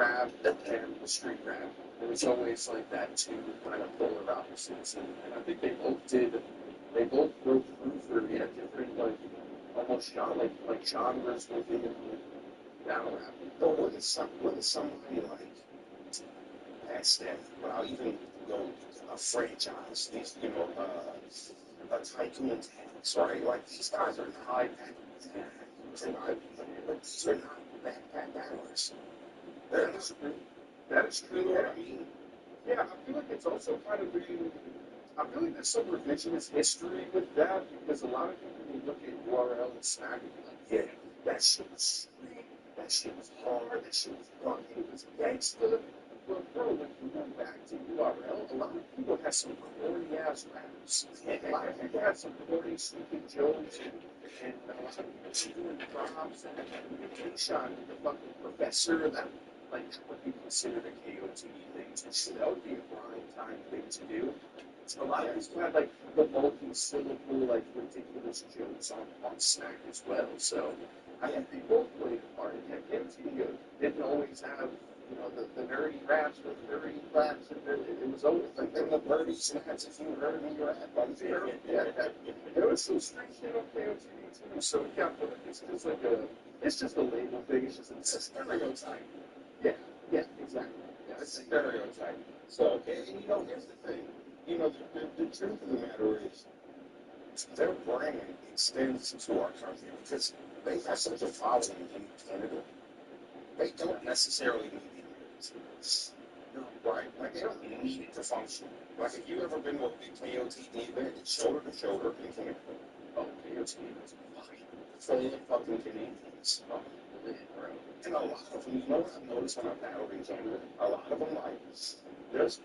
grab and the street grab. It was always like that two kind of polar opposites, and I think they both broke through for different almost like genres within battle rap. But what is somebody like past that? Well, even go a franchise, these a Tycoon Tax, right? Like these guys are high they're not bad battlers. That is true. I mean, yeah, I feel like it's also kind of been. I feel like there's some revisionist history with that because a lot of people will look at URL and Smack and be like, yeah, that shit was sweet, that shit was hard, that shit was funky, it was gangster. But bro, when you go back to URL, a lot of people have some corny ass raps. A lot of people have some corny stupid jokes and a lot of people doing props and K-Shot with the fucking professor that like would be considered a KOT thing. So that would be a grind time thing to do. A lot of people had like the multi-syllable, like ridiculous jokes on Smack as well. So I think they both played a part. And KOT didn't always have, the nerdy raps with nerdy raps. And it was always like the nerdy snaps if you heard me rap. There was some street shit on KOT too. So yeah, but it's just a label thing. It's a stereotype. Yeah, exactly. Yeah, it's a stereotype. So, and here's the thing. The truth of the matter is, their brand extends to our country because they have such a following in Canada. They don't necessarily need the Americans. No, right? Like, they don't need it to function. Like, if you ever been to a big KOTD event, it's shoulder to shoulder in Canada. Oh, KOTD is fucking full of fucking Canadians. And a lot of them, what I've noticed when I've battled in Canada, a lot of them, like, there's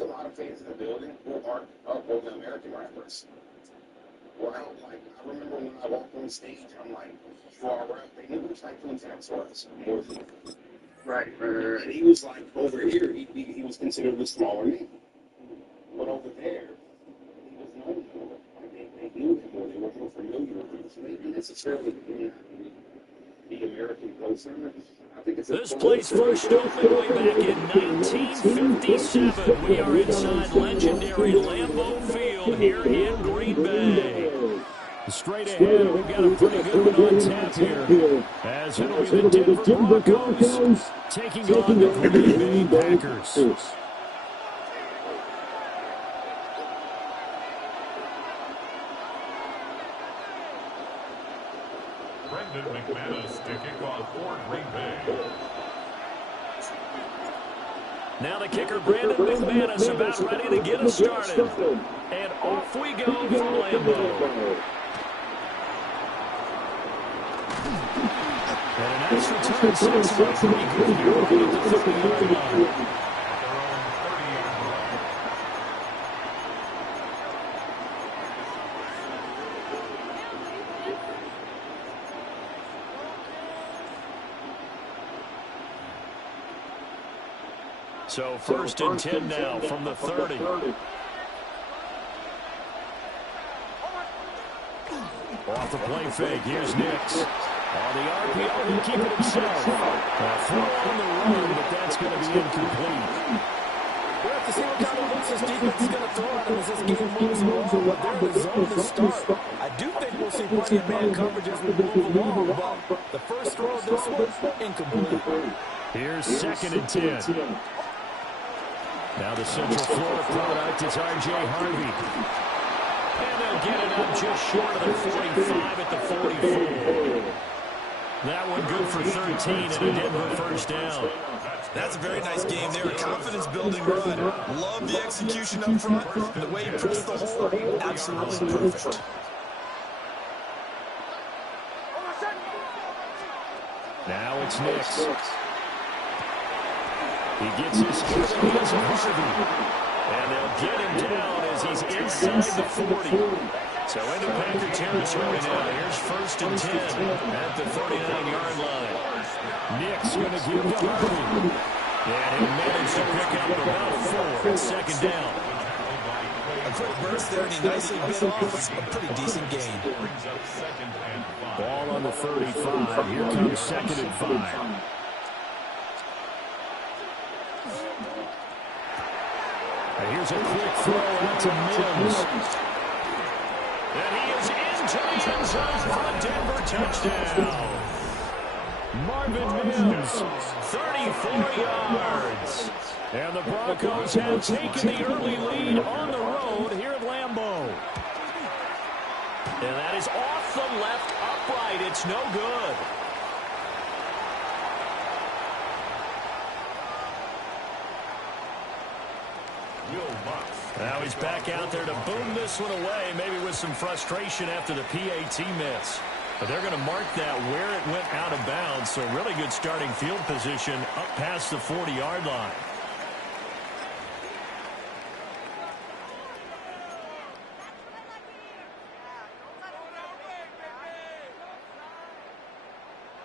a lot of fans in the building who aren't American rappers. Well, I remember when I walked on stage, I'm like, you are rap. They knew who Tycoon Tax was more than right. And he was like, over here, he was considered a smaller name. But over there, he was known more. Like, they knew him more. They were more familiar with him. So they didn't necessarily the American closer. This place first opened way back in 1957. We are inside legendary Lambeau Field here in Green Bay. Straight ahead, we've got a pretty good one on tap here. As it'll be the Denver Broncos taking on the Green Bay Packers. Now the kicker, Brandon McManus, about ready to get us started. And off we go from Lambeau. And an extra time sets up pretty good here at the 30-yard line. So first and 10 now from the 30. Off the play fake, here's Nix. On the RPO, he'll keep it himself. A throw on the run, but that's going to be incomplete. We'll have to see what kind of looks this defense is going to throw at him as this game moves along. But they're in the zone to start. I do think we'll see plenty of man coverage as we move along. But the first throw of this one, incomplete. Here's second and 10. Now the Central Florida product is R.J. Harvey. And they'll get it up just short of the 45 at the 44. That one good for 13 and a Denver first down. That's a very nice game there. A confidence-building run. Love the execution up front. And the way he pressed the hole, absolutely perfect. Now it's Nix. He gets his hands of Harvey. And they'll get him down as he's inside the 40. So into Packer territory now. Here's first and 10 at the 39-yard line. Nix going to give to Harvey. And he'll manage to pick up about 4 at second down. A quick burst there, and he nicely bit off a pretty decent gain. Ball on the 35. Here comes second and 5. And here's a quick throw out to Mims. And he is into the end zone for a Denver touchdown. Marvin Mims, 34 yards. And the Broncos have taken the early lead on the road here at Lambeau. And that is off the left upright. It's no good. Now he's back out there to boom this one away, maybe with some frustration after the PAT miss. But they're going to mark that where it went out of bounds, so really good starting field position up past the 40-yard line.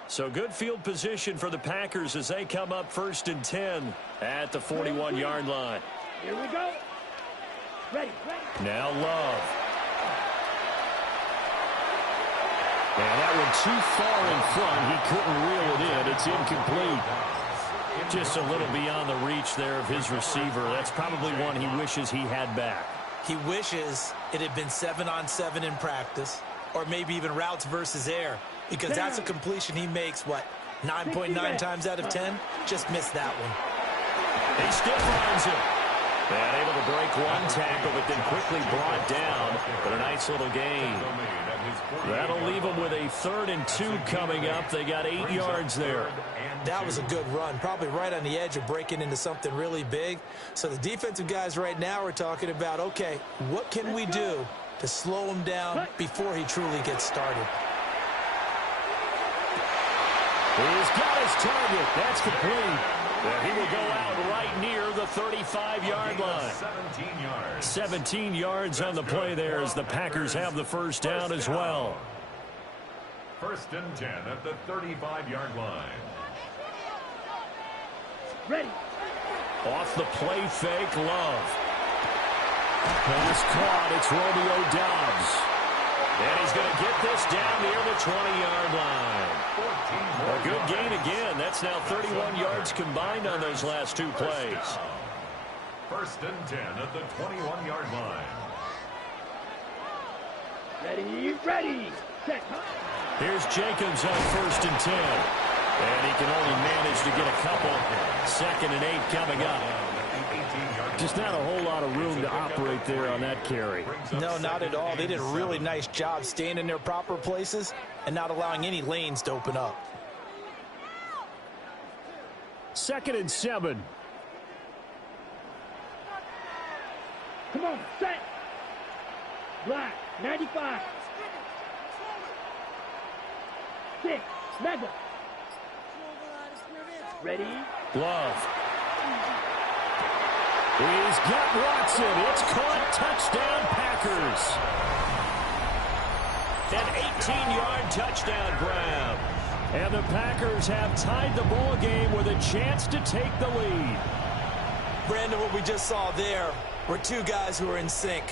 So good field position for the Packers as they come up 1st and 10 at the 41-yard line. Here we go. Ready. Now Love. And that one too far in front. He couldn't reel it in. It's incomplete. Just a little beyond the reach there of his receiver. That's probably one he wishes he had back. He wishes it had been 7-on-7 in practice, or maybe even routes versus air, because that's a completion he makes, 9.9 times out of 10? Just missed that one. He stiff arms it. And able to break one tackle, but then quickly brought down. But a nice little gain. That'll leave them with a 3rd and 2 coming up. They got 8 yards there. That was a good run, probably right on the edge of breaking into something really big. So the defensive guys right now are talking about, okay, what can we do to slow him down before he truly gets started? He's got his target. That's complete. And he will go out right near the 35-yard line. 17 yards on the play there as the Packers have the first down as well. 1st and 10 at the 35-yard line. Ready. Off the play fake, Love. Pass caught. It's Romeo Doubs. And he's going to get this down near the 20-yard line. A good gain again. That's now 31 yards combined on those last 2 plays. 1st and 10 at the 21-yard line. Ready. Set. Here's Jacobs on 1st and 10. And he can only manage to get a couple. 2nd and 8 coming up. Just not a whole lot of room to operate there on that carry. No, not at all. They did a really nice job staying in their proper places and not allowing any lanes to open up. 2nd and 7. Come on, set. Black, 95. 6, Mega. Ready. Love. He's got Watson. It's caught. Touchdown, Packers. An 18-yard touchdown grab. And the Packers have tied the ball game with a chance to take the lead. Brandon, what we just saw there were 2 guys who are in sync.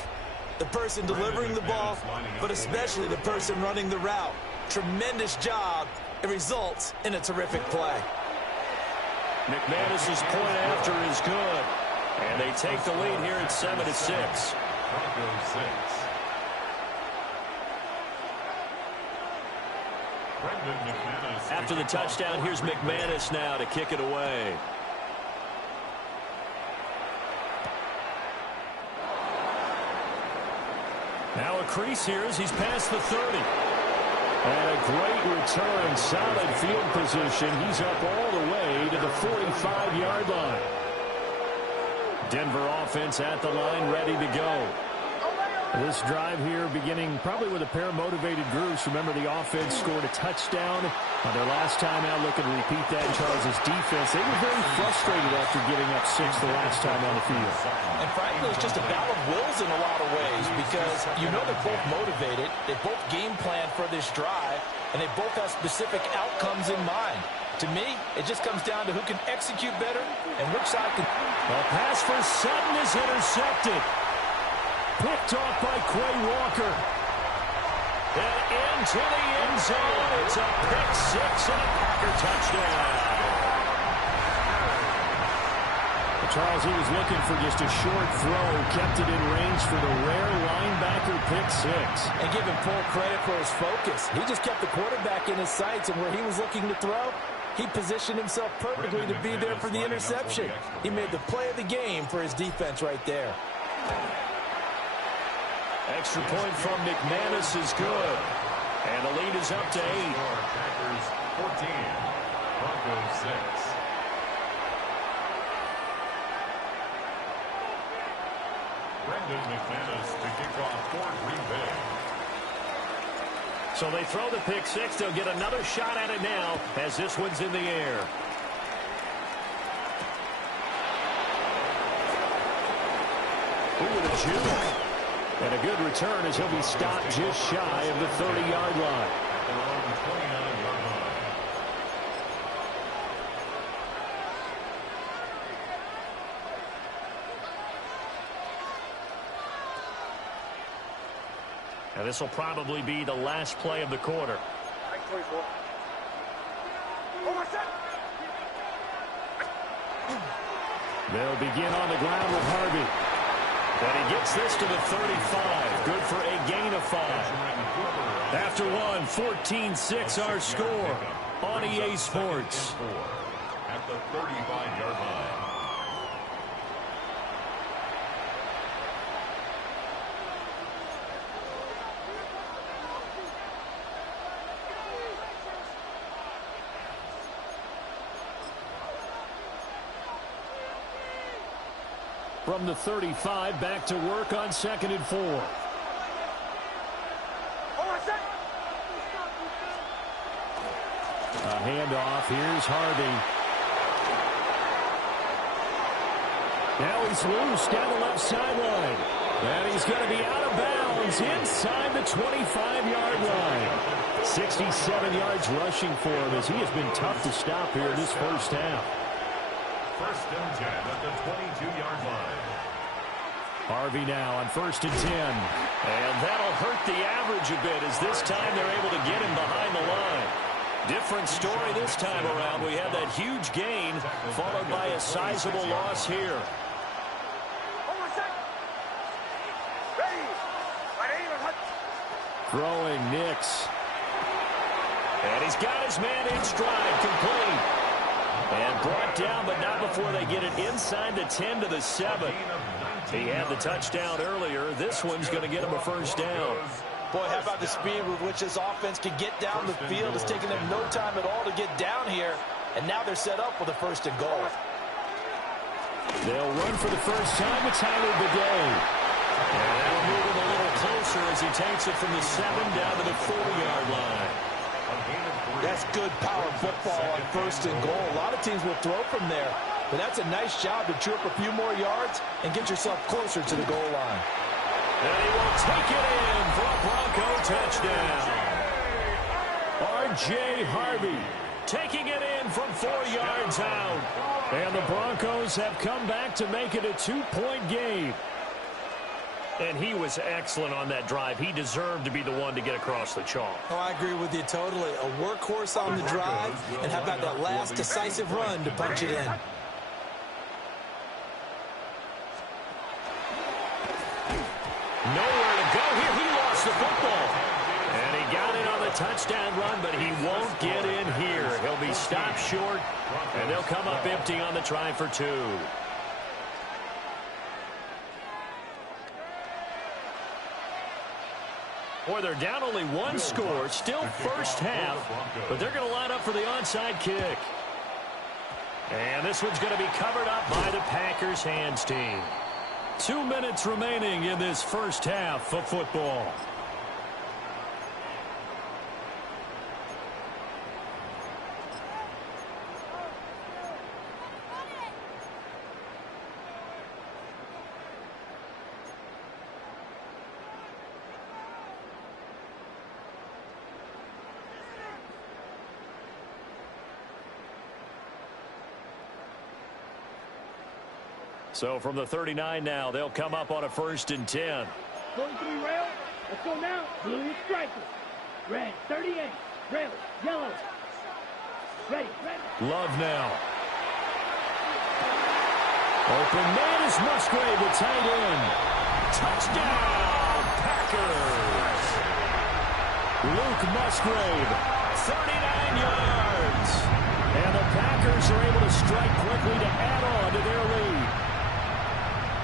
The person delivering the ball, but especially the person running the route. Tremendous job. It results in a terrific play. McManus's point after is good. And they take the lead here at 7-6. After the touchdown, here's McManus now to kick it away. Now a crease here as he's past the 30. And a great return, solid field position. He's up all the way to the 45-yard line. Denver offense at the line, ready to go. This drive here beginning probably with a pair of motivated groups. Remember, the offense scored a touchdown on their last time out. Looking to repeat that in Charles' defense. They were very frustrated after giving up 6 the last time on the field. And frankly, it's just a battle of wills in a lot of ways because you know they're both motivated. They both game plan for this drive, and they both have specific outcomes in mind. To me, it just comes down to who can execute better and which side can. A pass for Sutton is intercepted. Picked off by Quay Walker. And into the end zone. It's a pick 6 and a Packer touchdown. Charles, he was looking for just a short throw, kept it in range for the rare linebacker pick six. And give him full credit for his focus. He just kept the quarterback in his sights, and where he was looking to throw, he positioned himself perfectly to be there for the interception. He made the play of the game for his defense right there. Extra point from McManus is good. And the lead is up to 8. Packers 14, Broncos 6. Brendan McManus to kick off for Green Bay. So they throw the pick six. They'll get another shot at it now as this one's in the air. Ooh, the juke. And a good return as he'll be stopped just shy of the 30-yard line. Their own 29-yard line. And this will probably be the last play of the quarter. They'll begin on the ground with Harvey. And he gets this to the 35. Good for a gain of 5. After one, 14-6 our score on EA Sports. At the 35-yard line. From the 35, back to work on 2nd and 4. A handoff. Here's Harvey. Now he's loose down the left sideline. And he's going to be out of bounds inside the 25-yard line. 67 yards rushing for him as he has been tough to stop here in this first half. 1st and 10 at the 22-yard line. Harvey now on 1st and 10. And that'll hurt the average a bit as this time they're able to get him behind the line. Different story this time around. We had that huge gain followed by a sizable loss here. Throwing Nix. And he's got his man in stride, complete. And brought down, but not before they get it inside the 10 to the 7. He had the touchdown earlier. This one's going to get him a first down. Boy, how about the speed with which this offense can get down the field? It's taken them no time at all to get down here. And now they're set up with a 1st and goal. They'll run for the first time with Tyler Bidet. And they'll move him a little closer as he takes it from the 7 down to the 4-yard line. That's good power football on 1st and goal. A lot of teams will throw from there. But that's a nice job to chew up a few more yards and get yourself closer to the goal line. And he will take it in for a Bronco touchdown. R.J. Harvey taking it in from 4 yards out. And the Broncos have come back to make it a 2-point game. And he was excellent on that drive. He deserved to be the one to get across the chalk. Oh, I agree with you totally. A workhorse on the drive. And how about that last decisive run to punch it in? Nowhere to go here. He lost the football. And he got it on the touchdown run, but he won't get in here. He'll be stopped short, and they'll come up empty on the try for 2. Boy, they're down only 1 score. Still first half, but they're going to line up for the onside kick. And this one's going to be covered up by the Packers hands team. 2 minutes remaining in this first half of football. So from the 39 now, they'll come up on a 1st and 10. 43 rail. Let's go now. Blue strikers. Red 38. Rail. Yellow. Ready. Ready. Love now. Open man is Musgrave, the tight end. Touchdown, Packers. Luke Musgrave, 39 yards. And the Packers are able to strike quickly to add on to their lead.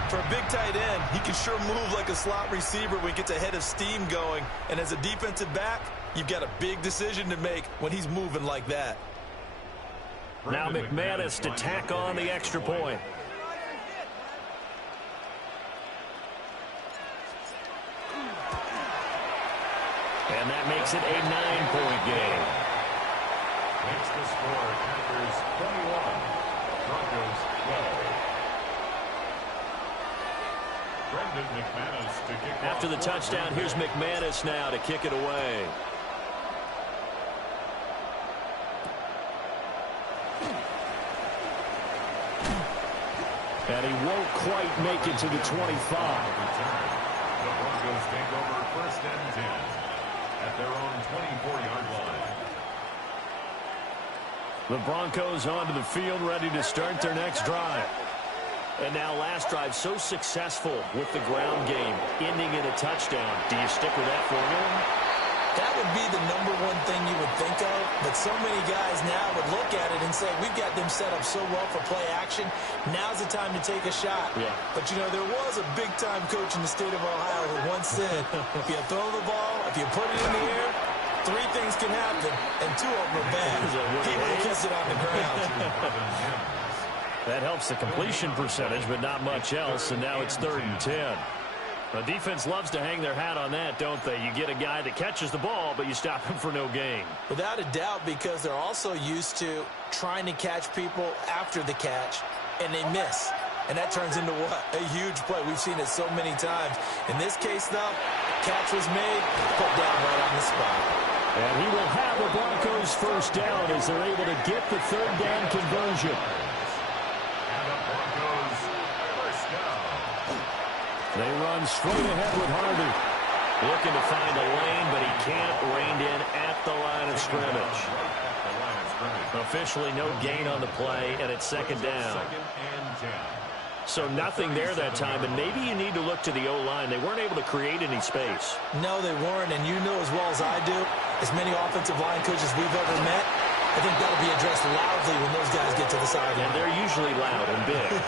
For a big tight end, he can sure move like a slot receiver when he gets a head of steam going. And as a defensive back, you've got a big decision to make when he's moving like that. Now McManus to tack on the extra point. And that makes it a 9-point game. Makes the score Packers 21, Broncos 12. Brendan McManus to kick off. After the touchdown, here's McManus now to kick it away. And he won't quite make it to the 25. The Broncos take over first and 10 at their own 24-yard line. The Broncos onto the field, ready to start their next drive. And now last drive so successful with the ground game, ending in a touchdown. Do you stick with that formula? That would be the #1 thing you would think of, but so many guys now would look at it and say, we've got them set up so well for play action, now's the time to take a shot. Yeah. But, you know, there was a big-time coach in the state of Ohio who once said, if you throw the ball, if you put it in the air, 3 things can happen, and 2 of them are bad. He would have kept it on the ground. That helps the completion percentage, but not much else, and now it's 3rd and 10. The defense loves to hang their hat on that, don't they? You get a guy that catches the ball, but you stop him for no gain. Without a doubt, because they're also used to trying to catch people after the catch, and they miss. And that turns into what? A huge play. We've seen it so many times. In this case, though, catch was made, put down right on the spot. And he will have the Broncos first down as they're able to get the 3rd down conversion. They run straight ahead with Harvey. Looking to find a lane, but he can't rein in at the line of scrimmage. Officially no gain on the play, and it's 2nd down. So nothing there that time, and maybe you need to look to the O-line. They weren't able to create any space. No, they weren't, and you know as well as I do, as many offensive line coaches we've ever met, I think that'll be addressed loudly when those guys get to the sideline. And they're usually loud and big.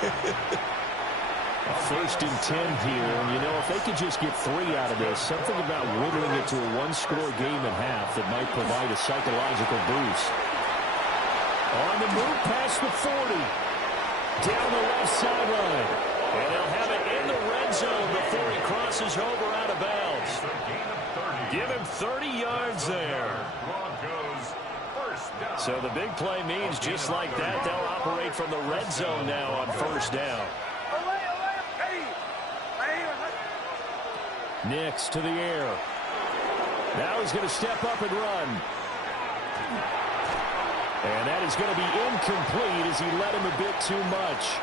1st and 10 here, and you know, if they could just get 3 out of this, something about whittling it to a 1-score game at half that might provide a psychological boost. On the move past the 40. Down the left sideline. And they'll have it in the red zone before he crosses over out of bounds. Give him 30 yards there. So the big play means just like that, they'll operate from the red zone now on 1st down. Nix to the air. Now he's going to step up and run. And that is going to be incomplete as he led him a bit too much.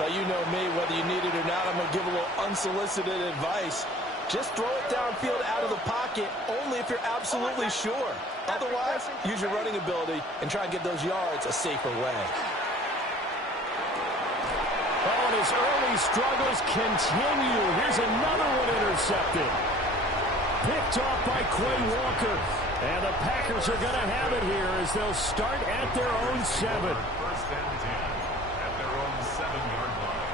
Well, you know me, whether you need it or not, I'm going to give a little unsolicited advice. Just throw it downfield out of the pocket, only if you're absolutely sure. Otherwise, use your running ability and try and get those yards a safer way. Oh, and his early struggles continue. Here's another one intercepted. Picked off by Quay Walker. And the Packers are going to have it here as they'll start at their own 7. 1st and 10 at their own 7-yard line.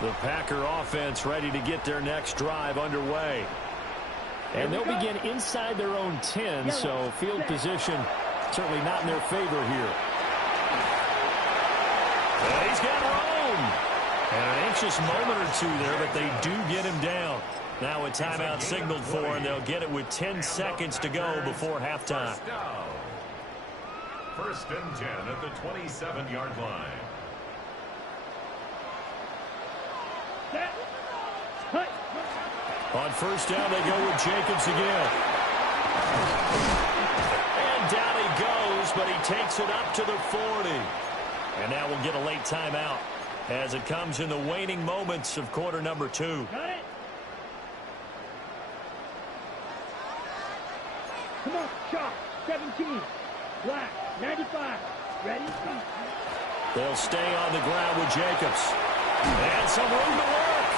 The Packer offense ready to get their next drive underway. And they'll begin inside their own 10, so field position certainly not in their favor here. And he's got room. And an anxious moment or 2 there, but they do get him down. Now a timeout signaled for, and they'll get it with 10 seconds to go before halftime. 1st and 10 at the 27-yard line. On 1st down, they go with Jacobs again. And down he goes, but he takes it up to the 40. And now we'll get a late timeout as it comes in the waning moments of quarter number 2. Got it. Come on, Chalk, 17. Black, 95. Ready? They'll stay on the ground with Jacobs. And some room to work.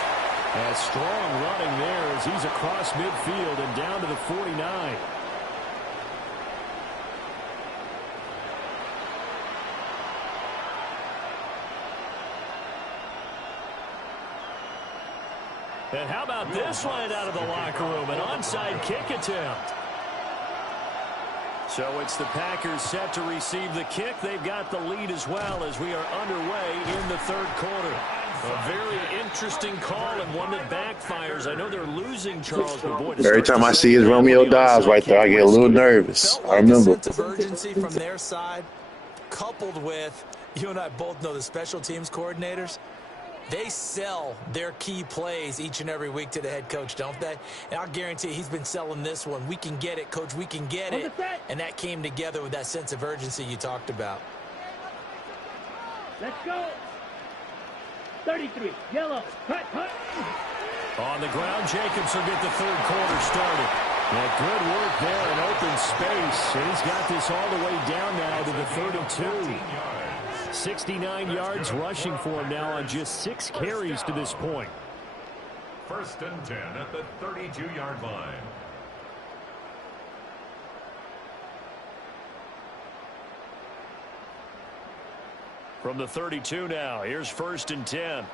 And strong running there as he's across midfield and down to the 49. And how about this one out of the locker room? An onside kick attempt. So it's the Packers set to receive the kick. They've got the lead as well as we are underway in the third quarter. A very interesting call and one that backfires. I know they're losing, Charles, but boy, every time I see his Romeo Dobbs right there, I get a little nervous. Felt I like remember. a sense of urgency from their side, coupled with, you and I both know the special teams coordinators. They sell their key plays each and every week to the head coach, don't they? And I'll guarantee he's been selling this one. We can get it, coach. We can get it. And that came together with that sense of urgency you talked about. Let's go. 33, yellow, cut. On the ground, Jacobs will get the third quarter started. Yeah, good work there in open space. And he's got this all the way down now to the 32. 69 yards rushing for him now on just 6 carries to this point. 1st and 10 at the 32-yard line. From the 32 now, here's 1st and 10.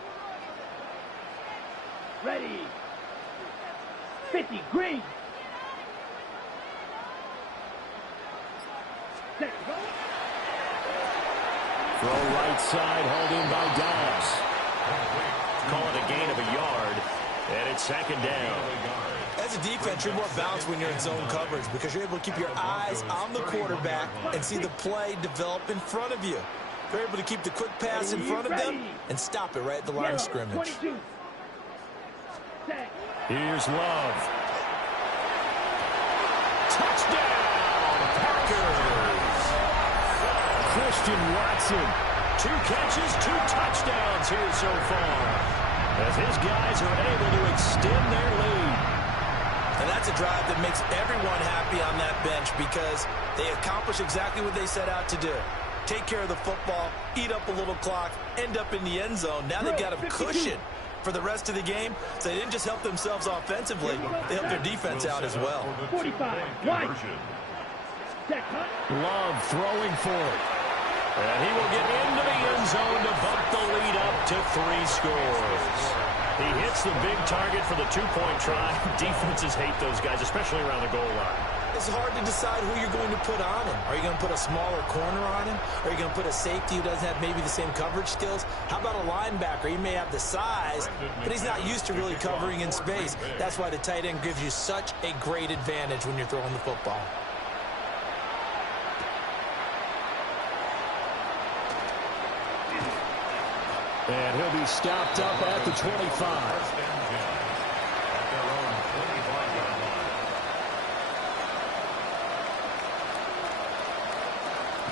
Ready. 50, green. Set, go. Throw right side, hauled in by Dobbs. Call it a gain of a yard, and it's 2nd down. As a defense, you're more balanced when you're in zone coverage because you're able to keep your eyes on the quarterback and see the play develop in front of you. You're able to keep the quick pass in front of them and stop it right at the line of scrimmage. Here's Love. Touchdown, Packers! Christian Watson, 2 catches, 2 touchdowns here so far, as his guys are able to extend their lead. And that's a drive that makes everyone happy on that bench because they accomplish exactly what they set out to do. Take care of the football, eat up a little clock, end up in the end zone. Now they've got a cushion for the rest of the game, so they didn't just help themselves offensively, they helped their defense out as well. 45, one. Love throwing for it. And he will get into the end zone to bump the lead up to 3 scores. He hits the big target for the 2-point try. Defenses hate those guys, especially around the goal line. It's hard to decide who you're going to put on him. Are you going to put a smaller corner on him? Are you going to put a safety who doesn't have maybe the same coverage skills? How about a linebacker? He may have the size, but he's not used to really covering in space. That's why the tight end gives you such a great advantage when you're throwing the football. And he'll be stopped up at the 25.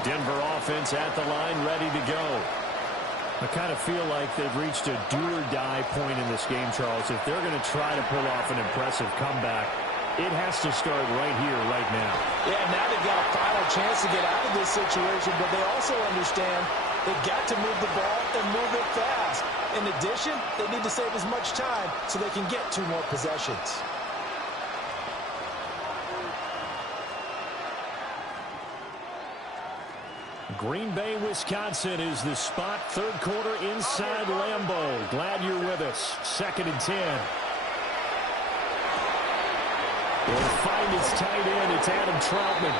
Denver offense at the line, ready to go. I kind of feel like they've reached a do-or-die point in this game, Charles. If they're going to try to pull off an impressive comeback, it has to start right here, right now. Yeah, now they've got a final chance to get out of this situation, but they also understand they've got to move the ball and move it fast. In addition, they need to save as much time so they can get 2 more possessions. Green Bay, Wisconsin is the spot. Third quarter inside Lambeau. Glad you're with us. 2nd and 10. He'll find his tight end. It's Adam Troutman.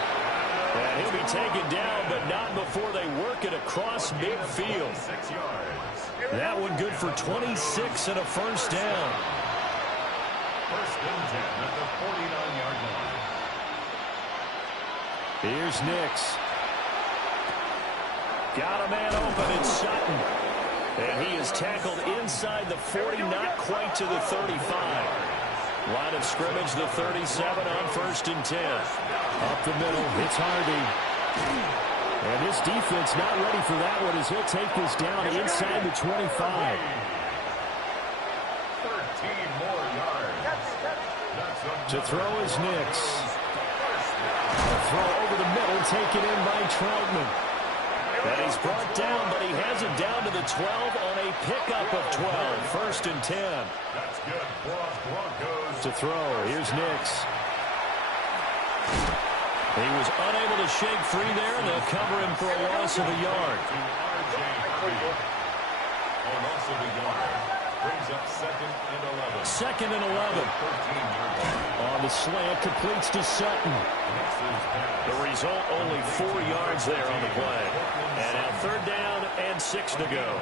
And he'll be taken down, but not before they work it across midfield. That one good for 26 and a 1st down. 1st and 10 at the 49-yard line. Here's Nix. Got a man open, it's Sutton. And he is tackled inside the 40, not quite to the 35. Line of scrimmage, the 37 on 1st and 10. Up the middle, it's Harvey. And this defense not ready for that one as he'll take this down inside the 25. 13 more yards. To throw is Nix. A throw over the middle, taken in by Troutman. And he's brought down, but he has it down to the 12 on a pickup of 12. First and 10. That's good for us Broncos. To throw, here's Nix. He was unable to shake free there, and they'll cover him for a loss of a yard. A loss of a yard. Brings up 2nd and 11. 2nd and 11. On the slant, completes to Sutton. The result, only 4 yards there on the play. And now 3rd down and 6 to go.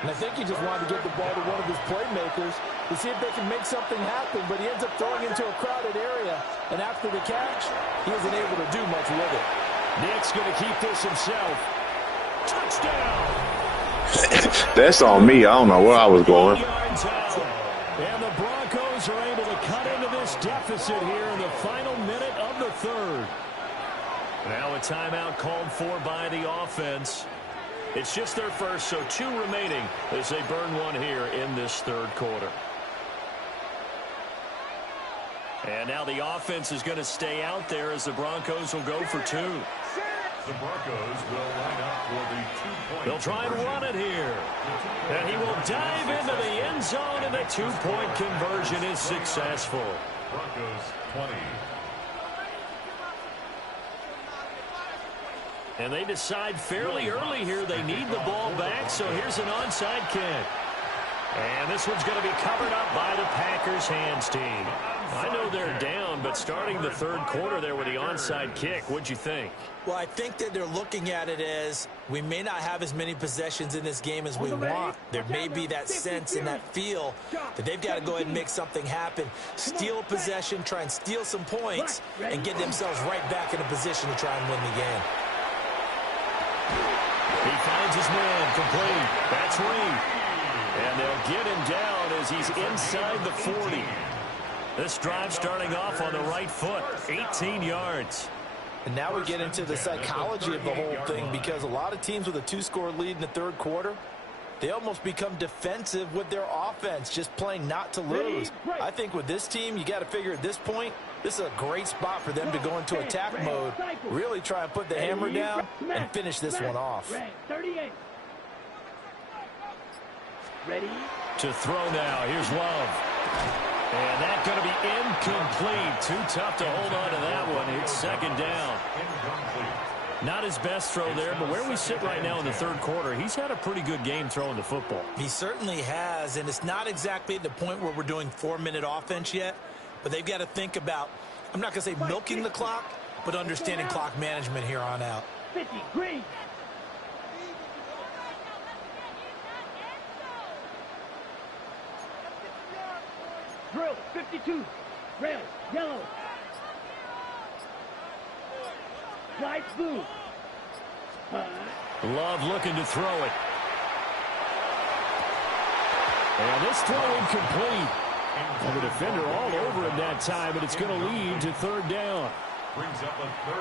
And I think he just wanted to get the ball to one of his playmakers to see if they can make something happen, but he ends up throwing into a crowded area. And after the catch, he isn't able to do much with it. Nick's going to keep this himself. Touchdown! That's on me. I don't know where I was going. And the Broncos are able to cut into this deficit here in the final minute of the 3rd. Now a timeout called for by the offense. It's just their first, so 2 remaining as they burn one here in this 3rd quarter. And now the offense is going to stay out there as the Broncos will go for 2. The Broncos will line up for the 2-point. They'll try and run it here. And he will dive into the end zone, and the 2-point conversion is successful. Broncos 20. And they decide fairly early here they need the ball back, so here's an onside kick. And this one's going to be covered up by the Packers hands team. I know they're down, but starting the 3rd quarter there with the onside kick, what'd you think? Well, I think that they're looking at it as we may not have as many possessions in this game as we want. There may be that sense and that feel that they've got to go ahead and make something happen. Steal possession, try and steal some points, and get themselves right back in a position to try and win the game. He finds his man complete. That's Reed. And they'll get him down as he's inside the 40. This drive starting off on the right foot, 18 yards. And now we get into the psychology of the whole thing, because a lot of teams with a 2-score lead in the 3rd quarter, they almost become defensive with their offense, just playing not to lose. I think with this team, you got to figure at this point, this is a great spot for them to go into attack mode, really try and put the hammer down and finish this one off. 38. Ready? To throw now. Here's Love. And that's going to be incomplete. Too tough to hold on to that one. It's 2nd down. Not his best throw there, but where we sit right now in the 3rd quarter, he's had a pretty good game throwing the football. He certainly has, and it's not exactly at the point where we're doing 4-minute offense yet, but they've got to think about, I'm not going to say milking the clock, but understanding clock management here on out. 50, green. Drill, 52. Rail, yellow. Slide blue. Love looking to throw it. And this throw incomplete. And the defender all over him that time, but it's going to lead to 3rd down.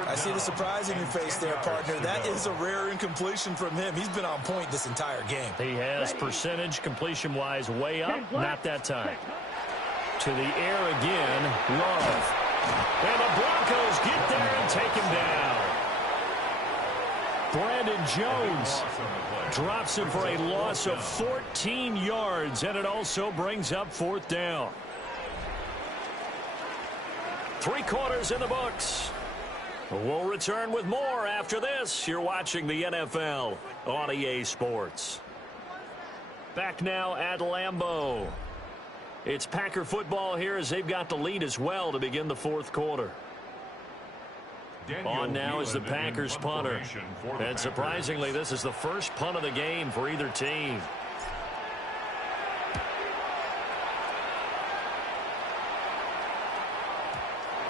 I see the surprise in your face there, partner. That is a rare incompletion from him. He's been on point this entire game. He has percentage completion-wise way up. Not that time. To the air again, Love. And the Broncos get there and take him down. Brandon Jones drops him for a loss of 14 yards, and it also brings up 4th down. 3 quarters in the books. We'll return with more after this. You're watching the NFL on EA Sports. Back now at Lambeau. It's Packer football here as they've got the lead as well to begin the 4th quarter. On now is the Packers punter. And surprisingly, this is the first punt of the game for either team.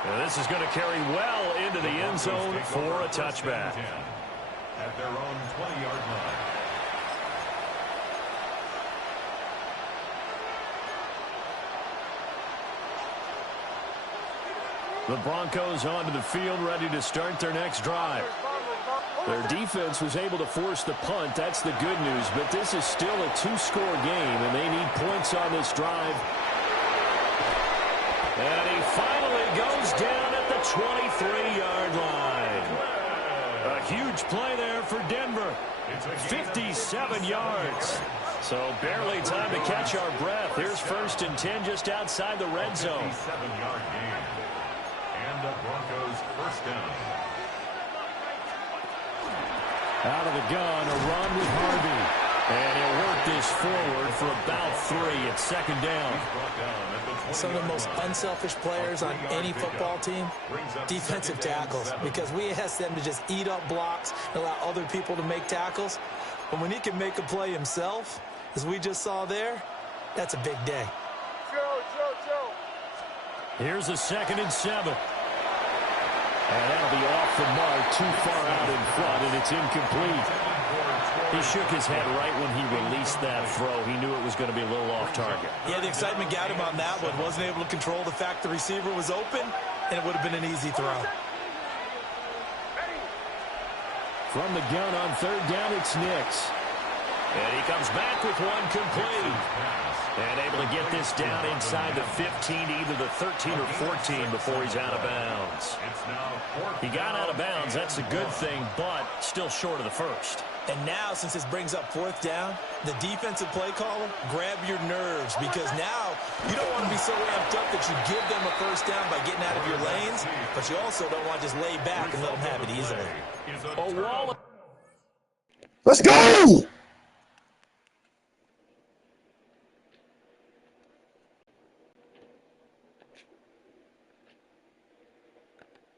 And this is going to carry well into the end zone for a touchback. At their own 20-yard line. The Broncos onto the field, ready to start their next drive. Their defense was able to force the punt. That's the good news. But this is still a 2-score game, and they need points on this drive. And he finally goes down at the 23-yard line. A huge play there for Denver. 57 yards. So barely time to catch our breath. Here's 1st and 10 just outside the red zone. 57-yard gain. And the Broncos first down. Out of the gun, a run with Harvey. And he'll work this forward for about 3 at 2nd down. Some of the most unselfish players on any football team, defensive tackles, because we ask them to just eat up blocks and allow other people to make tackles. But when he can make a play himself, as we just saw there, that's a big day. Here's a 2nd and 7. And that'll be off the mark, too far out in front, and it's incomplete. He shook his head right when he released that throw. He knew it was going to be a little off target. Yeah, the excitement got him on that one. Wasn't able to control the fact the receiver was open, and it would have been an easy throw. From the gun on 3rd down, it's Nix. And he comes back with one complete. And able to get this down inside the 15 to either the 13 or 14 before he's out of bounds. He got out of bounds. That's a good thing, but still short of the 1st. And now, since this brings up 4th down, the defensive play caller, grab your nerves, because now you don't want to be so amped up that you give them a 1st down by getting out of your lanes, but you also don't want to just lay back and let them have it easily. A wall. Let's go!